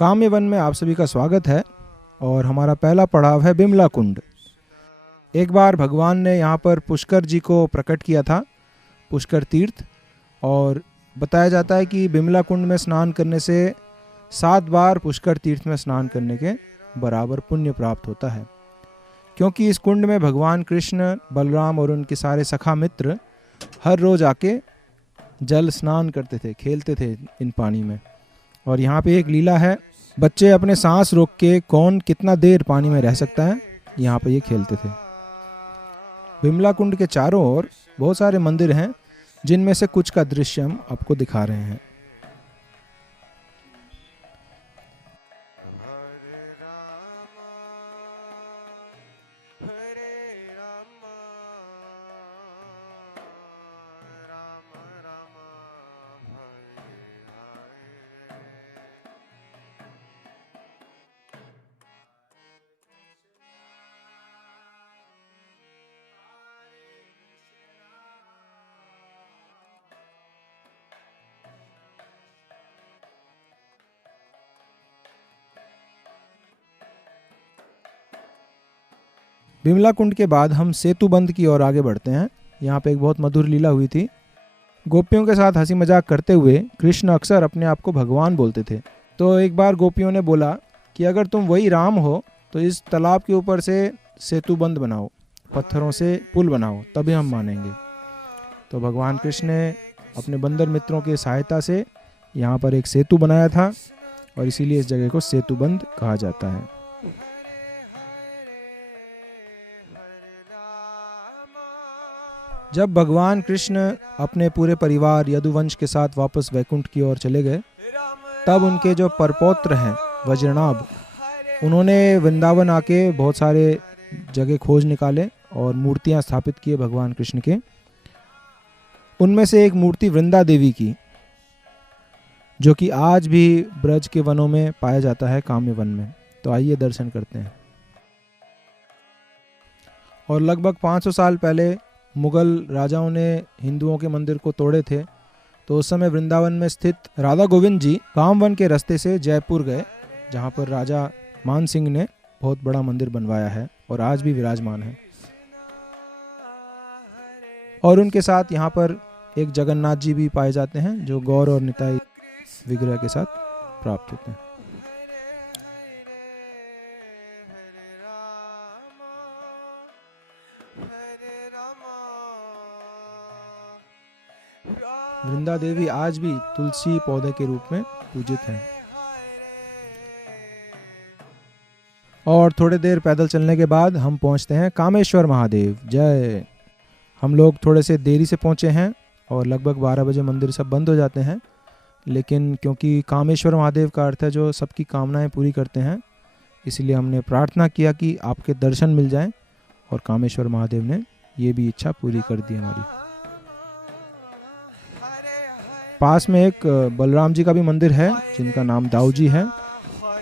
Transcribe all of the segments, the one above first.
काम्य वन में आप सभी का स्वागत है और हमारा पहला पड़ाव है बिमला कुंड। एक बार भगवान ने यहाँ पर पुष्कर जी को प्रकट किया था, पुष्कर तीर्थ, और बताया जाता है कि बिमला कुंड में स्नान करने से 7 बार पुष्कर तीर्थ में स्नान करने के बराबर पुण्य प्राप्त होता है, क्योंकि इस कुंड में भगवान कृष्ण, बलराम और उनके सारे सखा मित्र हर रोज आके जल स्नान करते थे, खेलते थे इन पानी में। और यहाँ पे एक लीला है, बच्चे अपने सांस रोक के कौन कितना देर पानी में रह सकता है, यहाँ पे ये खेलते थे। बिमला कुंड के चारों ओर बहुत सारे मंदिर हैं, जिनमें से कुछ का दृश्य हम आपको दिखा रहे हैं। बिमला कुंड के बाद हम सेतुबंध की ओर आगे बढ़ते हैं। यहाँ पे एक बहुत मधुर लीला हुई थी। गोपियों के साथ हंसी मजाक करते हुए कृष्ण अक्सर अपने आप को भगवान बोलते थे। तो एक बार गोपियों ने बोला कि अगर तुम वही राम हो तो इस तालाब के ऊपर से सेतुबंध बनाओ, पत्थरों से पुल बनाओ, तभी हम मानेंगे। तो भगवान कृष्ण ने अपने बंदर मित्रों की सहायता से यहाँ पर एक सेतु बनाया था और इसीलिए इस जगह को सेतुबंध कहा जाता है। जब भगवान कृष्ण अपने पूरे परिवार यदुवंश के साथ वापस वैकुंठ की ओर चले गए, तब उनके जो परपौत्र हैं वज्रनाभ, उन्होंने वृंदावन आके बहुत सारे जगह खोज निकाले और मूर्तियां स्थापित किए भगवान कृष्ण के। उनमें से एक मूर्ति वृंदा देवी की, जो कि आज भी ब्रज के वनों में पाया जाता है, काम्य वन में। तो आइए दर्शन करते हैं। और लगभग 500 साल पहले मुगल राजाओं ने हिंदुओं के मंदिर को तोड़े थे, तो उस समय वृंदावन में स्थित राधा गोविंद जी कामवन के रास्ते से जयपुर गए, जहाँ पर राजा मान सिंह ने बहुत बड़ा मंदिर बनवाया है और आज भी विराजमान है। और उनके साथ यहाँ पर एक जगन्नाथ जी भी पाए जाते हैं, जो गौर और निताई विग्रह के साथ प्राप्त होते हैं। वृंदा देवी आज भी तुलसी पौधे के रूप में पूजित हैं। और थोड़ी देर पैदल चलने के बाद हम पहुंचते हैं कामेश्वर महादेव। जय। हम लोग थोड़े से देरी से पहुंचे हैं और लगभग 12 बजे मंदिर सब बंद हो जाते हैं, लेकिन क्योंकि कामेश्वर महादेव का अर्थ है जो सबकी कामनाएं पूरी करते हैं, इसलिए हमने प्रार्थना किया कि आपके दर्शन मिल जाएं, और कामेश्वर महादेव ने ये भी इच्छा पूरी कर दी हमारी। पास में एक बलराम जी का भी मंदिर है, जिनका नाम दाऊ जी है,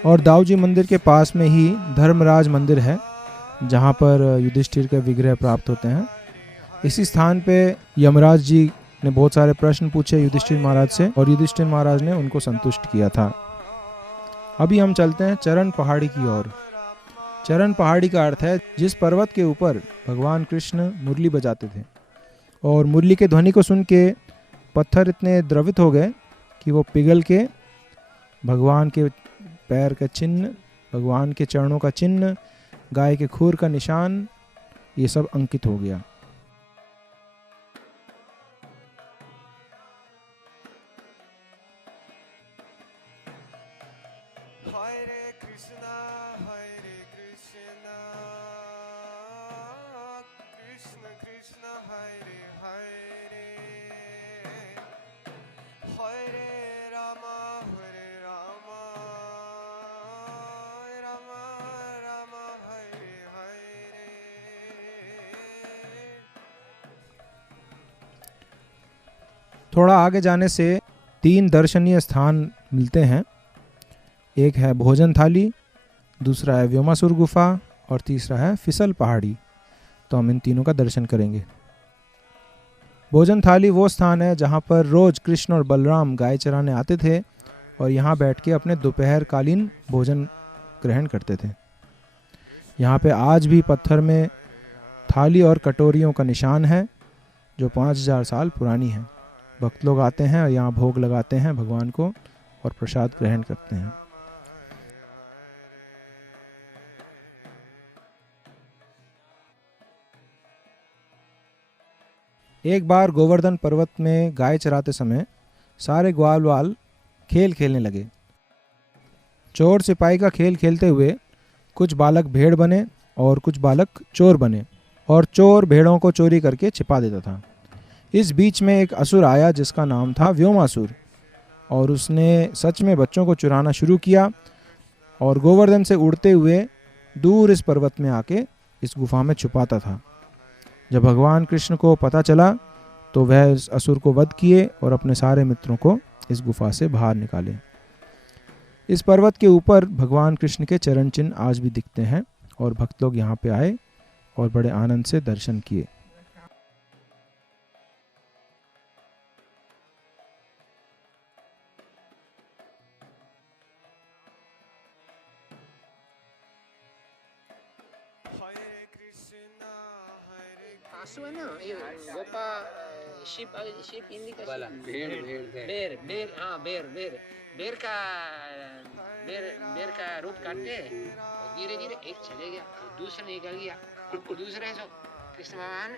और दाऊ जी मंदिर के पास में ही धर्मराज मंदिर है, जहाँ पर युधिष्ठिर के विग्रह प्राप्त होते हैं। इसी स्थान पे यमराज जी ने बहुत सारे प्रश्न पूछे युधिष्ठिर महाराज से, और युधिष्ठिर महाराज ने उनको संतुष्ट किया था। अभी हम चलते हैं चरण पहाड़ी की ओर। चरण पहाड़ी का अर्थ है जिस पर्वत के ऊपर भगवान कृष्ण मुरली बजाते थे, और मुरली के ध्वनि को सुन के पत्थर इतने द्रवित हो गए कि वो पिघल के भगवान के पैर का चिन्ह, भगवान के चरणों का चिन्ह, गाय के खुर का निशान, ये सब अंकित हो गया। थोड़ा आगे जाने से 3 दर्शनीय स्थान मिलते हैं। एक है भोजन थाली, दूसरा है व्योमासुर गुफा, और तीसरा है फिसल पहाड़ी। तो हम इन तीनों का दर्शन करेंगे। भोजन थाली वो स्थान है जहाँ पर रोज कृष्ण और बलराम गाय चराने आते थे और यहाँ बैठ के अपने दोपहरकालीन भोजन ग्रहण करते थे। यहाँ पे आज भी पत्थर में थाली और कटोरियों का निशान है जो 5000 साल पुरानी है। भक्त लोग आते हैं और यहाँ भोग लगाते हैं भगवान को और प्रसाद ग्रहण करते हैं। एक बार गोवर्धन पर्वत में गाय चराते समय सारे ग्वाल वाल खेल खेलने लगे। चोर सिपाही का खेल खेलते हुए कुछ बालक भेड़ बने और कुछ बालक चोर बने और चोर भेड़ों को चोरी करके छिपा देता था। इस बीच में एक असुर आया जिसका नाम था व्योमासुर, और उसने सच में बच्चों को चुराना शुरू किया और गोवर्धन से उड़ते हुए दूर इस पर्वत में आके इस गुफा में छुपाता था। जब भगवान कृष्ण को पता चला तो वह इस असुर को वध किए और अपने सारे मित्रों को इस गुफा से बाहर निकाले। इस पर्वत के ऊपर भगवान कृष्ण के चरण चिन्ह आज भी दिखते हैं और भक्त लोग यहाँ पे आए और बड़े आनंद से दर्शन किए। आंसू है ना, ये गोपा शिप हिंदी का भेड़ भेड़ भेड़ हाँ भेड़ भेड़ भेड़ का भेड़ का रूप काटते और धीरे धीरे एक चले गया, दूसरा निकल गया, दूसरे सो कृष्ण भगवान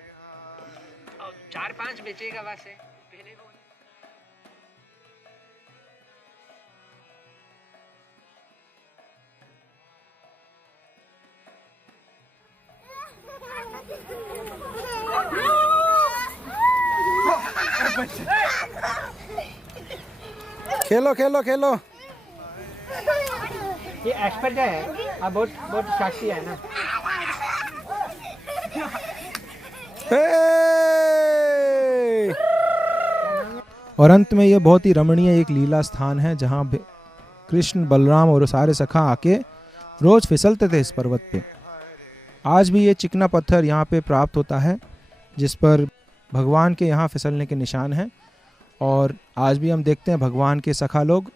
और 4-5 बेचेगा बस है पहले को। खेलो खेलो खेलो। ये एक्सपर्ट है, अब बहुत बहुत साक्षी है ना। और अंत में ये बहुत ही रमणीय एक लीला स्थान है जहाँ कृष्ण बलराम और सारे सखा आके रोज फिसलते थे इस पर्वत पे। आज भी ये चिकना पत्थर यहाँ पे प्राप्त होता है जिस पर भगवान के यहाँ फिसलने के निशान हैं, और आज भी हम देखते हैं भगवान के सखा लोग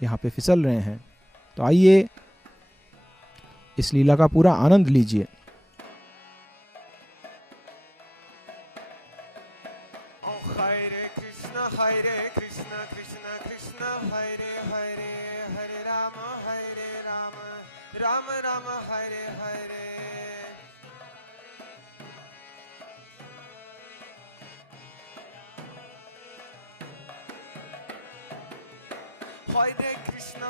यहाँ पे फिसल रहे हैं। तो आइए इस लीला का पूरा आनंद लीजिए। हरे कृष्ण कृष्ण कृष्ण हरे हरे, हरे राम राम राम हरे हरे। हरे कृष्ण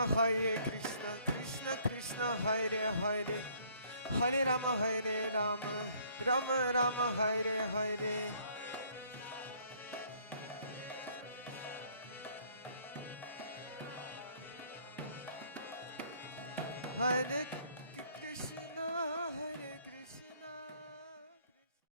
कृष्ण कृष्ण हरे हरे, हरे राम राम राम हरे हरे। हरे